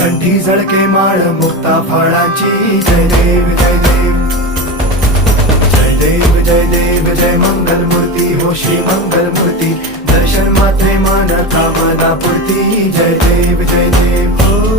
कंठी झळके माळ मुक्ता फळाची जय देव जय देव जय देव जय देव जय मंगल मूर्ती हो श्री मंगल मूर्ती दर्शन मात्रे मान कामना पूर्ती जय देव जय देव हो